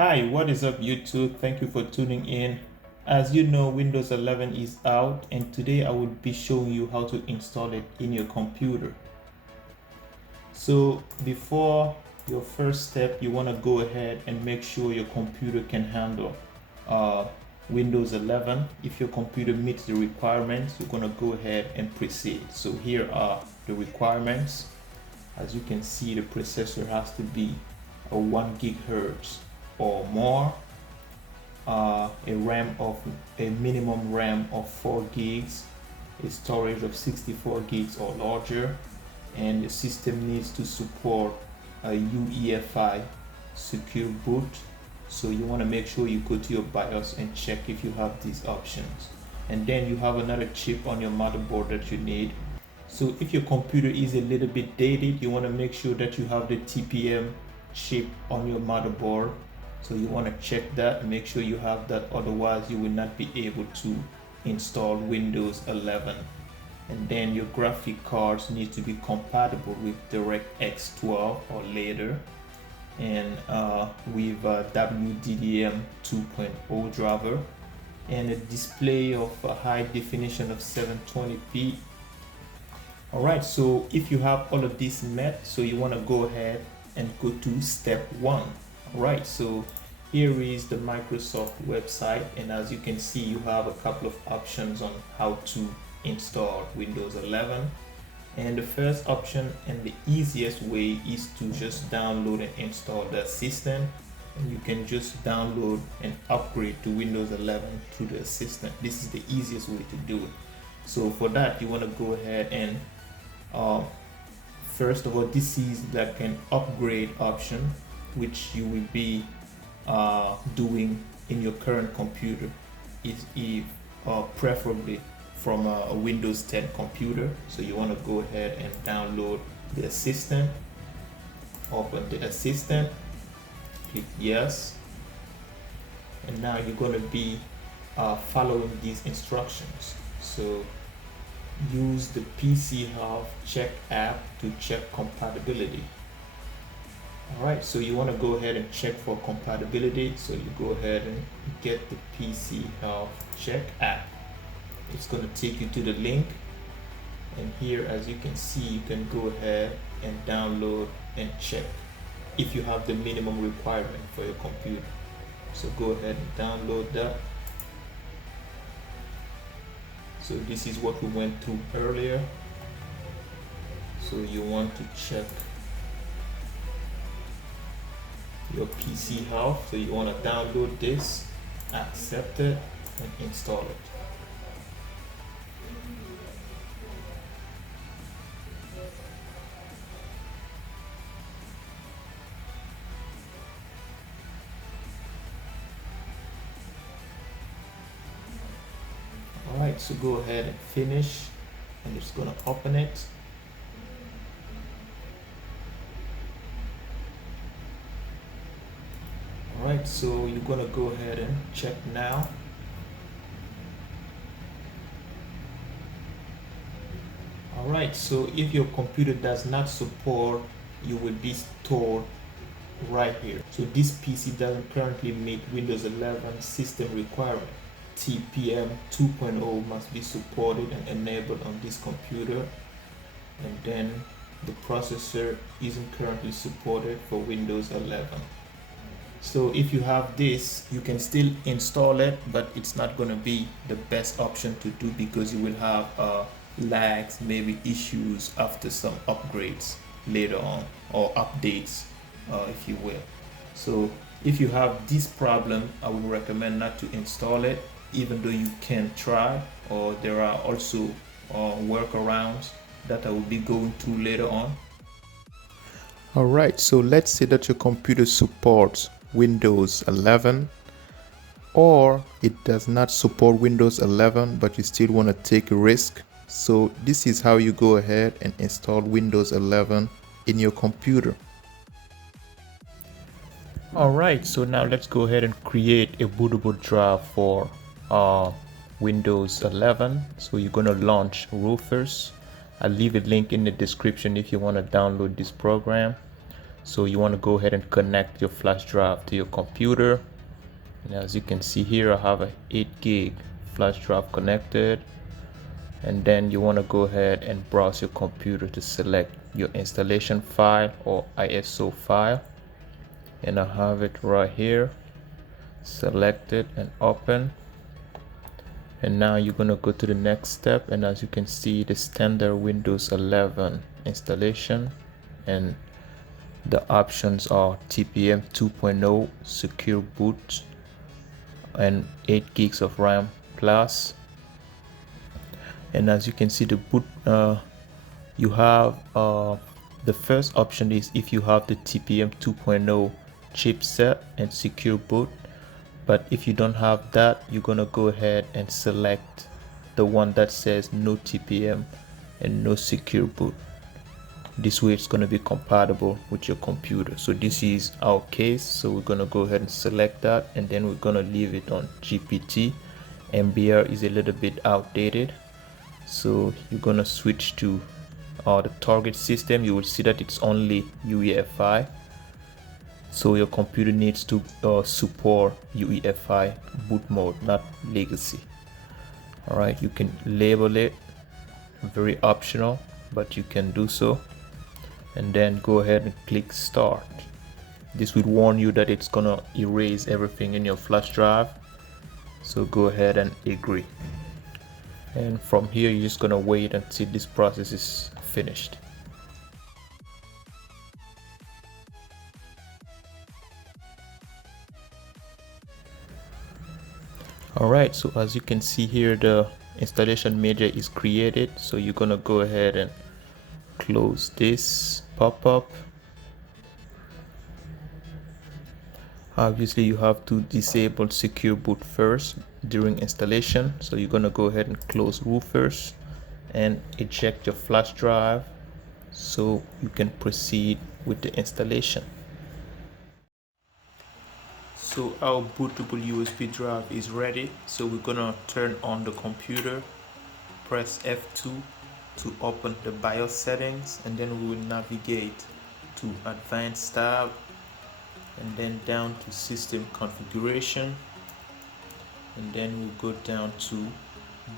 Hi, what is up YouTube? Thank you for tuning in. As you know, Windows 11 is out and today I will be showing you how to install it in your computer. So before your first step, you want to go ahead and make sure your computer can handle uh, Windows 11. If your computer meets the requirements, you're going to go ahead and proceed. So here are the requirements. As you can see, the processor has to be a 1 gigahertz or more, a minimum RAM of 4 gigs, a storage of 64 gigs or larger, and the system needs to support a UEFI secure boot. So you want to make sure you go to your BIOS and check if you have these options. And then you have another chip on your motherboard that you need. So if your computer is a little bit dated, you want to make sure that you have the TPM chip on your motherboard. So you want to check that and make sure you have that, otherwise you will not be able to install Windows 11. And then your graphic cards need to be compatible with DirectX 12 or later, and with WDDM 2.0 driver, and a display of a high definition of 720p. Alright, so if you have all of this met, so you want to go ahead and go to step 1. Alright, so here is the Microsoft website, and as you can see, you have a couple of options on how to install Windows 11. And the first option and the easiest way is to just download and install the assistant, and you can just download and upgrade to Windows 11 through the assistant. This is the easiest way to do it. So for that, you want to go ahead and first of all, this is like an upgrade option which you will be doing in your current computer, if preferably from a Windows 10 computer. So you want to go ahead and download the assistant. Open the assistant, click yes, and now you're going to be following these instructions. So use the PC Health Check app to check compatibility. Alright, so you want to go ahead and check for compatibility. So you go ahead and get the PC Health Check app. It's going to take you to the link, and here, as you can see, you can go ahead and download and check if you have the minimum requirement for your computer. So go ahead and download that. So this is what we went through earlier. So you want to check your PC health. So you want to download this, accept it, and install it. Alright, so go ahead and finish. I'm just gonna open it. Alright, so you're gonna go ahead and check now. Alright, so if your computer does not support, you will be told right here. So this PC doesn't currently meet Windows 11 system requirement. TPM 2.0 must be supported and enabled on this computer, and then the processor isn't currently supported for Windows 11. So if you have this, you can still install it, but it's not going to be the best option to do because you will have lags, maybe issues after some upgrades later on, or updates, if you will. So if you have this problem, I would recommend not to install it, even though you can try, or there are also workarounds that I will be going through later on. Alright, so let's say that your computer supports Windows 11, or it does not support Windows 11 but you still want to take a risk. So this is how you go ahead and install Windows 11 in your computer. Alright, so now let's go ahead and create a bootable drive for Windows 11. So you're going to launch Rufus. I'll leave a link in the description if you want to download this program. So you want to go ahead and connect your flash drive to your computer. And as you can see here, I have a 8 gig flash drive connected. And then you want to go ahead and browse your computer to select your installation file or ISO file. And I have it right here. Select it and open. And now you're going to go to the next step, and as you can see, the standard Windows 11 installation, and the options are TPM 2.0 secure boot and 8 gigs of RAM plus. And as you can see, the boot you have the first option is if you have the TPM 2.0 chipset and secure boot. But if you don't have that, you're gonna go ahead and select the one that says no TPM and no secure boot. This way it's gonna be compatible with your computer. So this is our case, so we're gonna go ahead and select that, and then we're gonna leave it on GPT. MBR is a little bit outdated, so you're gonna switch to the target system. You will see that it's only UEFI. So your computer needs to support UEFI boot mode, not legacy. All right, you can label it, very optional, but you can do so. And then go ahead and click start. This will warn you that it's gonna erase everything in your flash drive. So go ahead and agree. And from here, you're just gonna wait until this process is finished. Alright, so as you can see here, the installation media is created. So you're gonna go ahead and close this pop-up. Obviously you have to disable secure boot first during installation. So you're gonna go ahead and close root first and eject your flash drive so you can proceed with the installation. So our bootable USB drive is ready. So we're gonna turn on the computer, press F2 to open the BIOS settings, and then we will navigate to Advanced tab, and then down to System Configuration, and then we'll go down to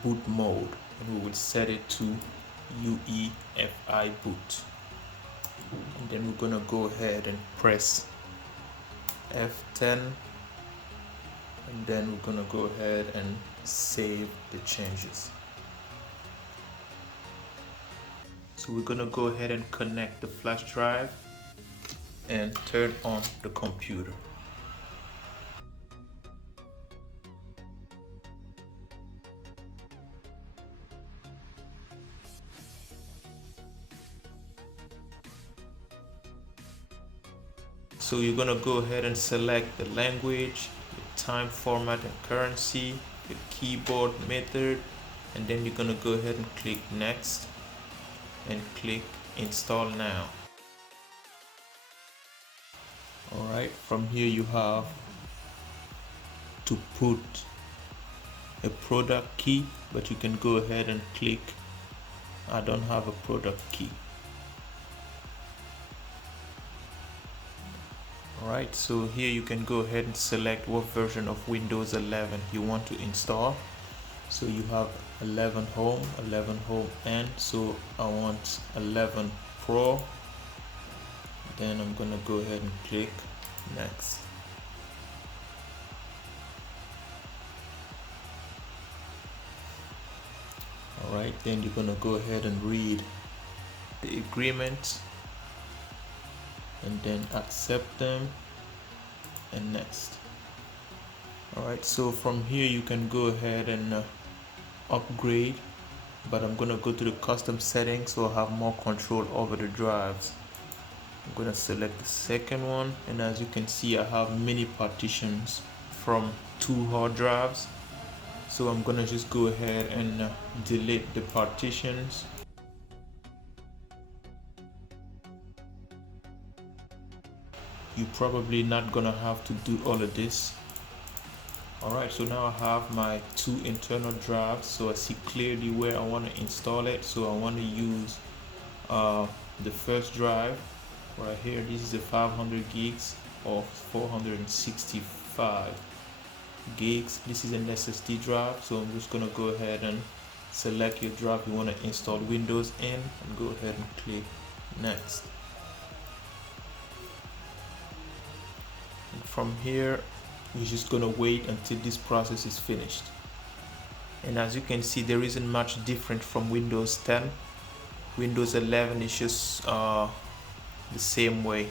Boot Mode, and we will set it to UEFI boot. And then we're gonna go ahead and press F10, and then we're gonna go ahead and save the changes. So we're gonna go ahead and connect the flash drive and turn on the computer. So you're gonna go ahead and select the language, your time, format, and currency, your keyboard method, and then you're gonna go ahead and click next and click install now. Alright, from here you have to put a product key, but you can go ahead and click I don't have a product key. Alright, so here you can go ahead and select what version of Windows 11 you want to install. So you have 11 Home, 11 Home N, so I want 11 Pro. Then I'm gonna go ahead and click next. Alright, then you're gonna go ahead and read the agreement, and then accept them and next. Alright, so from here you can go ahead and upgrade, but I'm gonna go to the custom settings so I have more control over the drives. I'm gonna select the second one, and as you can see I have many partitions from 2 hard drives. So I'm gonna just go ahead and delete the partitions. You're probably not gonna have to do all of this. Alright, so now I have my 2 internal drives, so I see clearly where I want to install it. So I want to use the first drive, Right here, this is the 500 gigs of 465 gigs. This is an SSD drive, so I'm just gonna go ahead and select your drive you want to install Windows in and go ahead and click next. And from here, you're just gonna wait until this process is finished. And as you can see, there isn't much different from Windows 10. Windows 11 is just the same way,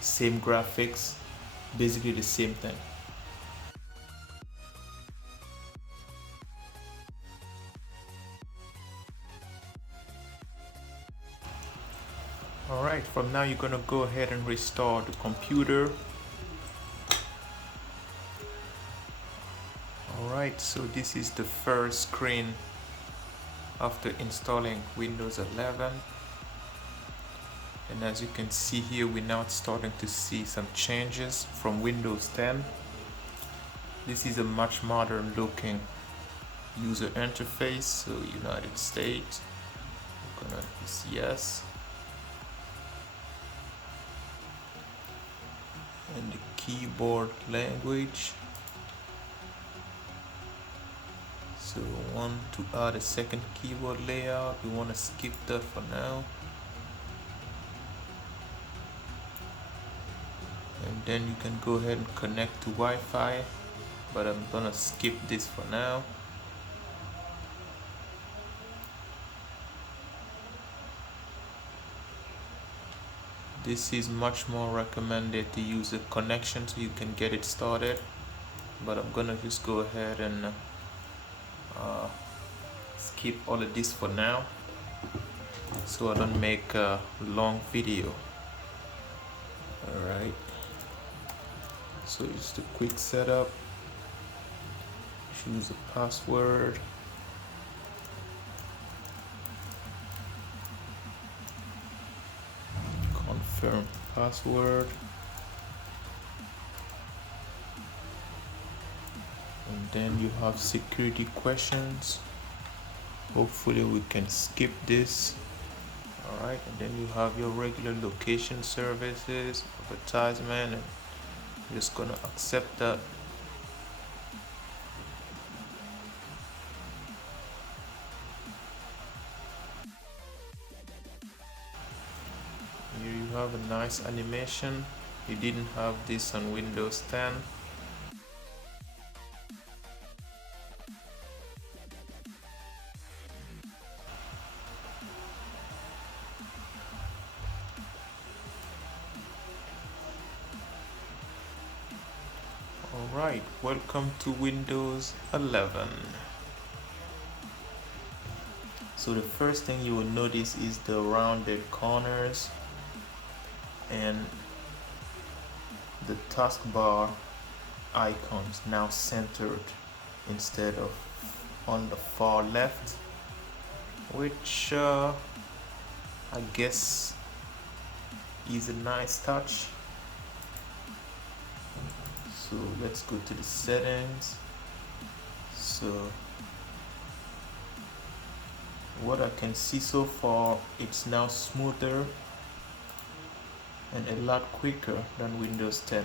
same graphics, basically the same thing. Alright, from now you're gonna go ahead and restore the computer. Alright, so this is the first screen after installing Windows 11. And as you can see here, we're now starting to see some changes from Windows 10. This is a much modern looking user interface. So United States, I'm gonna use yes. And the keyboard language. So we want to add a second keyboard layout. We want to skip that for now. And then you can go ahead and connect to Wi-Fi, but I'm gonna skip this for now. This is much more recommended to use a connection so you can get it started, but I'm gonna just go ahead and skip all of this for now so I don't make a long video. Alright, so just a quick setup. Choose a password. Confirm password. And then you have security questions. Hopefully we can skip this. Alright, and then you have your regular location services, advertisement, and I'm just gonna accept that. Here you have a nice animation. You didn't have this on Windows 10. Alright, welcome to Windows 11. So the first thing you will notice is the rounded corners and the taskbar icons now centered instead of on the far left, which I guess is a nice touch. So let's go to the settings. So what I can see so far, it's now smoother and a lot quicker than Windows 10.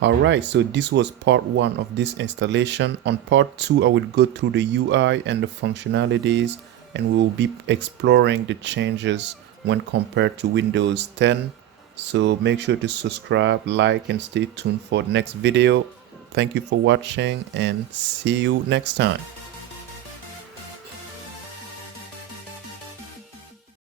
Alright, so this was part 1 of this installation. On part 2, I will go through the UI and the functionalities, and we will be exploring the changes when compared to Windows 10. So make sure to subscribe, like, and stay tuned for the next video. Thank you for watching, and see you next time.